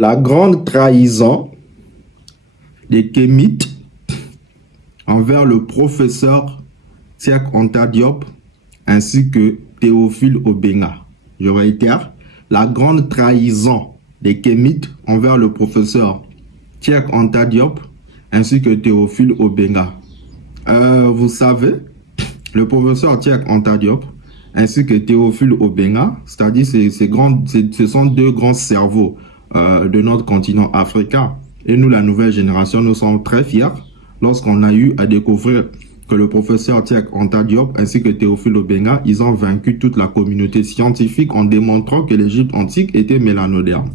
La grande trahison des Kémites envers le professeur Cheikh Anta Diop ainsi que Théophile Obenga. Je réitère, la grande trahison des Kémites envers le professeur Cheikh Anta Diop ainsi que Théophile Obenga. Vous savez, le professeur Cheikh Anta Diop ainsi que Théophile Obenga, c'est-à-dire ce sont deux grands cerveaux de notre continent africain. Et nous, la nouvelle génération, nous sommes très fiers lorsqu'on a eu à découvrir que le professeur Cheikh Anta Diop ainsi que Théophile Obenga, ils ont vaincu toute la communauté scientifique en démontrant que l'Égypte antique était mélanoderne.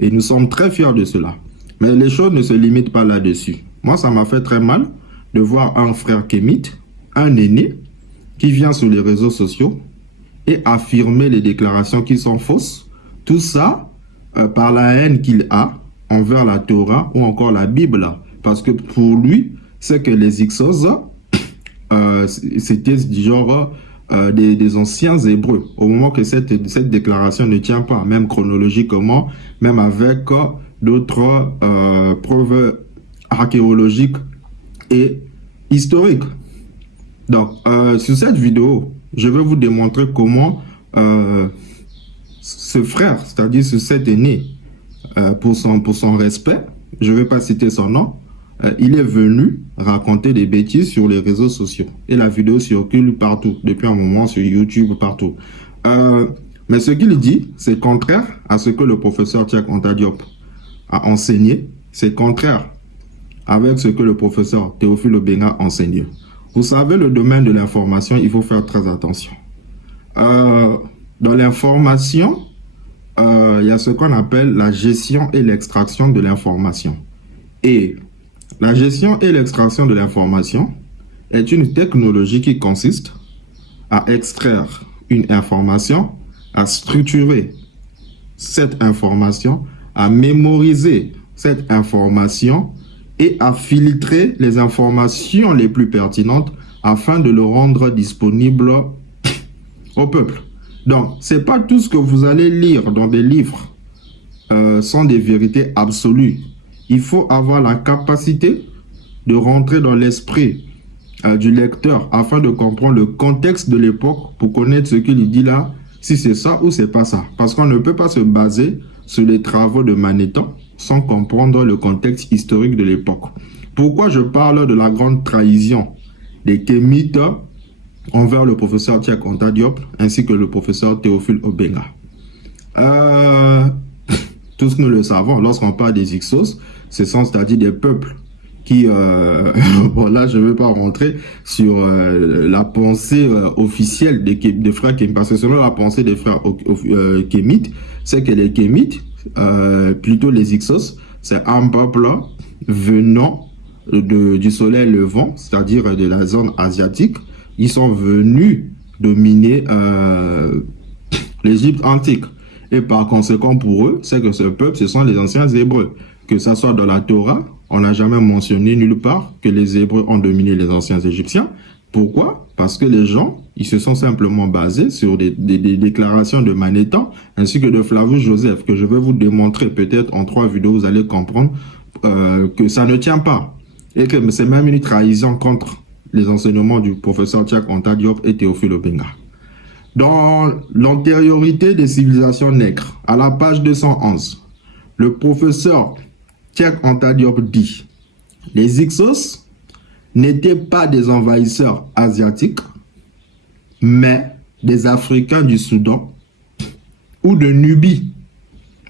Et nous sommes très fiers de cela. Mais les choses ne se limitent pas là-dessus. Moi, ça m'a fait très mal de voir un frère kémite, un aîné, qui vient sur les réseaux sociaux et affirmer les déclarations qui sont fausses. Tout ça par la haine qu'il a envers la Torah ou encore la Bible. Parce que pour lui, c'est que les Hyksos, c'était du genre des anciens Hébreux. Au moment que cette déclaration ne tient pas, même chronologiquement, même avec d'autres preuves archéologiques et historiques. Donc, sur cette vidéo, je vais vous démontrer comment ce frère, c'est-à-dire cet aîné, pour son respect, je ne vais pas citer son nom, il est venu raconter des bêtises sur les réseaux sociaux. Et la vidéo circule partout, depuis un moment sur YouTube, partout. Mais ce qu'il dit, c'est contraire à ce que le professeur Cheikh Anta Diop a enseigné. C'est contraire avec ce que le professeur Théophile Obenga a enseigné. Vous savez, le domaine de l'information, il faut faire très attention. Dans l'information, il y a ce qu'on appelle la gestion et l'extraction de l'information. Et la gestion et l'extraction de l'information est une technologie qui consiste à extraire une information, à structurer cette information, à mémoriser cette information et à filtrer les informations les plus pertinentes afin de le rendre disponible au peuple. Donc, ce n'est pas tout ce que vous allez lire dans des livres sont des vérités absolues. Il faut avoir la capacité de rentrer dans l'esprit du lecteur afin de comprendre le contexte de l'époque pour connaître ce qu'il dit là, si c'est ça ou c'est pas ça. Parce qu'on ne peut pas se baser sur les travaux de Manéthon sans comprendre le contexte historique de l'époque. Pourquoi je parle de la grande trahison des Kémites envers le professeur Cheikh Anta Diop ainsi que le professeur Théophile Obenga? Tous nous le savons, lorsqu'on parle des Hyksos, ce sont c'est-à-dire des peuples qui, voilà, je ne vais pas rentrer sur la pensée officielle des frères Kémites, parce que selon la pensée des frères Kémites, c'est que les Kémites, plutôt les Hyksos, c'est un peuple venant du soleil levant, c'est-à-dire de la zone asiatique. Ils sont venus dominer l'Égypte antique. Et par conséquent, pour eux, c'est que ce peuple, ce sont les anciens Hébreux. Que ça soit dans la Torah, on n'a jamais mentionné nulle part que les Hébreux ont dominé les anciens Égyptiens. Pourquoi? Parce que les gens, ils se sont simplement basés sur des déclarations de Manéthon ainsi que de Flavius Joseph, que je vais vous démontrer peut-être en 3 vidéos, vous allez comprendre que ça ne tient pas. Et que c'est même une trahison contre les enseignements du professeur Cheikh Anta Diop et Théophile Obenga. Dans l'antériorité des civilisations nègres, à la page 211, le professeur Cheikh Anta Diop dit « Les Hyksos n'étaient pas des envahisseurs asiatiques, mais des Africains du Soudan ou de Nubie. »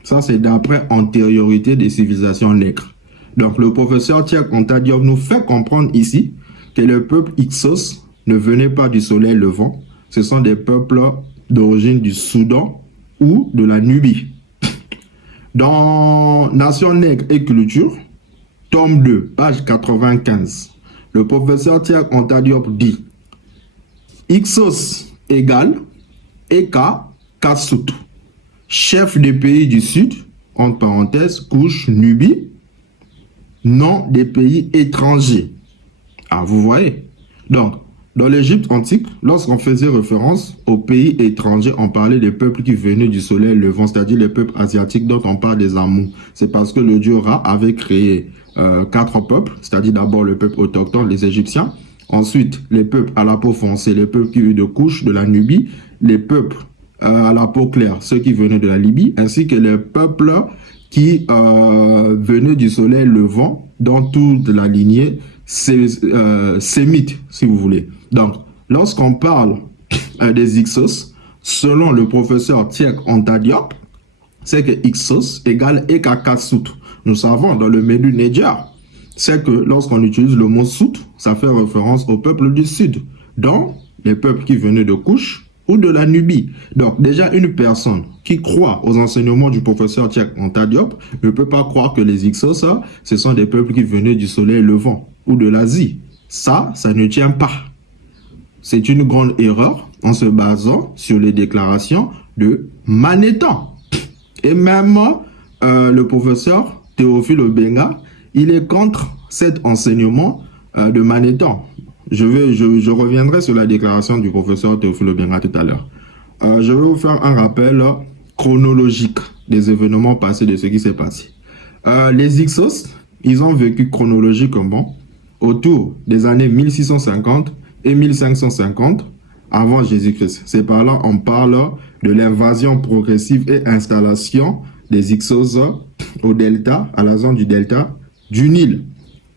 Ça, c'est d'après antériorité des civilisations nègres. Donc, le professeur Cheikh Anta Diop nous fait comprendre ici que le peuple Hyksos ne venait pas du soleil levant. Ce sont des peuples d'origine du Soudan ou de la Nubie. Dans Nation nègre et culture, tome 2, page 95, le professeur Cheikh Anta Diop dit Hyksos égale Eka Kassout, chef des pays du Sud, entre parenthèses, couche Nubie, nom des pays étrangers. Ah, vous voyez. Donc, Dans l'Égypte antique, lorsqu'on faisait référence aux pays étrangers, on parlait des peuples qui venaient du soleil levant, c'est-à-dire les peuples asiatiques dont on parle des Ammons. C'est parce que le dieu Ra avait créé 4 peuples, c'est-à-dire d'abord le peuple autochtone, les Égyptiens, ensuite les peuples à la peau foncée, les peuples qui venaient de Couche, de la Nubie, les peuples à la peau claire, ceux qui venaient de la Libye, ainsi que les peuples qui venaient du soleil levant dans toute la lignée sémite, si vous voulez. Donc, lorsqu'on parle des Hyksos, selon le professeur Tiek Anta Diop, c'est que Hyksos égale Ekakasut. Nous savons dans le Medu Neger, c'est que lorsqu'on utilise le mot Sout, ça fait référence au peuple du Sud, dont les peuples qui venaient de Couche ou de la Nubie. Donc, déjà, une personne qui croit aux enseignements du professeur Tiek Anta Diop ne peut pas croire que les Hyksos, ce sont des peuples qui venaient du soleil levant ou de l'Asie. Ça ne tient pas. C'est une grande erreur en se basant sur les déclarations de Manéthon. Et même le professeur Théophile Obenga, il est contre cet enseignement de Manéthon. Je reviendrai sur la déclaration du professeur Théophile Obenga tout à l'heure. Je vais vous faire un rappel chronologique des événements passés, de ce qui s'est passé. Les Hyksos, ils ont vécu chronologiquement autour des années 1650 et 1550 avant Jésus-Christ. C'est par là on parle de l'invasion progressive et installation des Hyksos au delta, à la zone du delta du Nil,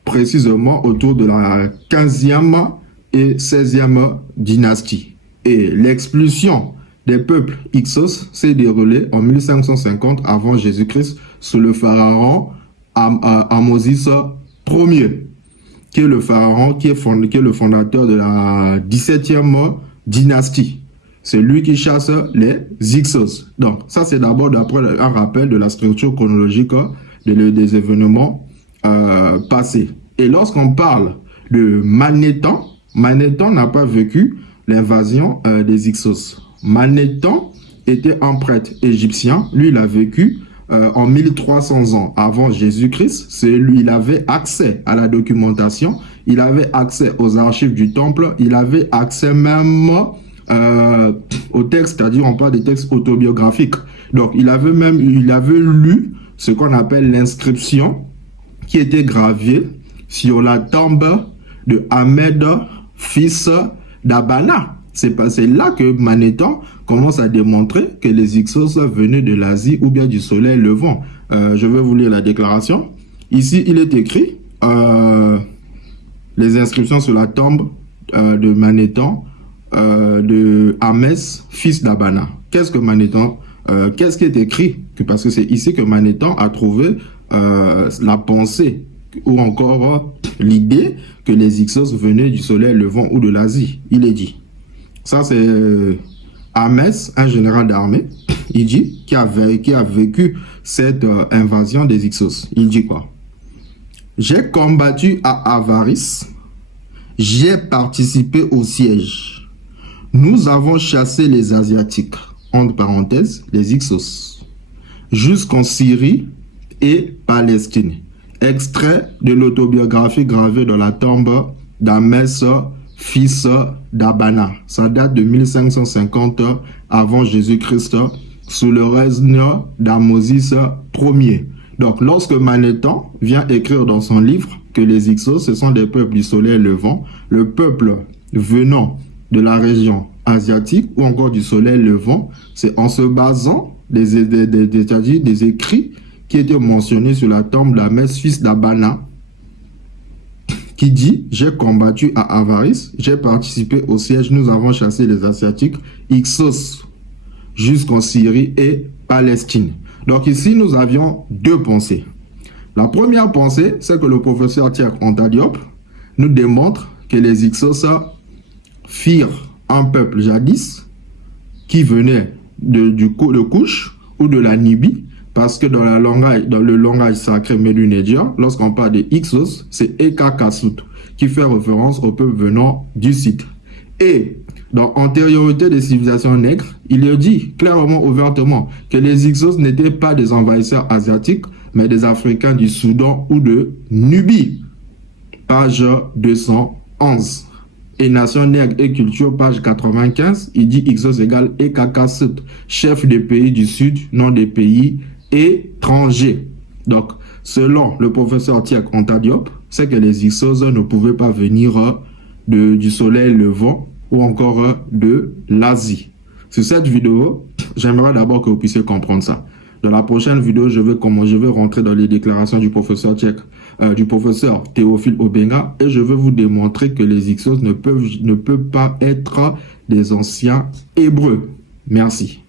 précisément autour de la 15e et 16e dynastie. Et l'expulsion des peuples Hyksos s'est déroulée en 1550 avant Jésus-Christ sous le pharaon Ahmosis Ier, qui est le pharaon qui est le fondateur de la 17e dynastie. C'est lui qui chasse les Hyksos. Donc, ça, c'est d'abord d'après un rappel de la structure chronologique des événements passés. Et lorsqu'on parle de Manéthon, Manéthon n'a pas vécu l'invasion des Hyksos. Manéthon était un prêtre égyptien. Lui, il a vécu en 1300 ans avant Jésus-Christ. Il avait accès à la documentation, il avait accès aux archives du temple, il avait accès même aux textes, c'est-à-dire on parle des textes autobiographiques. Donc il avait lu ce qu'on appelle l'inscription qui était gravée sur la tombe de Ahmed, fils d'Abana. C'est là que Manéthon commence à démontrer que les Hyksos venaient de l'Asie ou bien du soleil levant. Je vais vous lire la déclaration. Ici, il est écrit les inscriptions sur la tombe de Manéthon, de Ahmès, fils d'Abana. Qu'est-ce que Manéthon qu'est-ce qui est écrit? Parce que c'est ici que Manéthon a trouvé la pensée ou encore l'idée que les Hyksos venaient du soleil levant ou de l'Asie. Il est dit. Ça, c'est Ahmès, un général d'armée, il dit, qui a vécu cette invasion des Hyksos. Il dit quoi? J'ai combattu à Avaris, j'ai participé au siège. Nous avons chassé les Asiatiques, entre parenthèses, les Hyksos, jusqu'en Syrie et Palestine. Extrait de l'autobiographie gravée dans la tombe d'Ahmès, fils d'Abana. Ça date de 1550 avant Jésus-Christ, sous le règne d'Ahmosis Ier. Donc, lorsque Manéthon vient écrire dans son livre que les Hyksos, ce sont des peuples du soleil levant, le peuple venant de la région asiatique ou encore du soleil levant, c'est en se basant des écrits qui étaient mentionnés sur la tombe d'Ahmès, fils d'Abana, qui dit « J'ai combattu à Avaris, j'ai participé au siège, nous avons chassé les Asiatiques, Hyksos, jusqu'en Syrie et Palestine. » Donc ici, nous avions deux pensées. La première pensée, c'est que le professeur Tiek Anta Diop nous démontre que les Hyksos firent un peuple jadis qui venait de Couche ou de la Nubie, parce que dans le langage sacré Medu-Neger, lorsqu'on parle des Hyksos, c'est Ekakasut, qui fait référence au peuple venant du site. Et dans Antériorité des civilisations nègres, il est dit clairement, ouvertement, que les Hyksos n'étaient pas des envahisseurs asiatiques, mais des Africains du Soudan ou de Nubie. Page 211. et Nation Nègre et Culture, page 95, il dit Ixos égale EKK7, chef des pays du Sud, non des pays étrangers. Donc, selon le professeur Tiek Anta Diop, c'est que les Ixos ne pouvaient pas venir du soleil levant ou encore de l'Asie. Sur cette vidéo, j'aimerais d'abord que vous puissiez comprendre ça. Dans la prochaine vidéo, je vais rentrer dans les déclarations du professeur du professeur Théophile Obenga, et je vais vous démontrer que les Ixos ne peuvent pas être des anciens hébreux. Merci.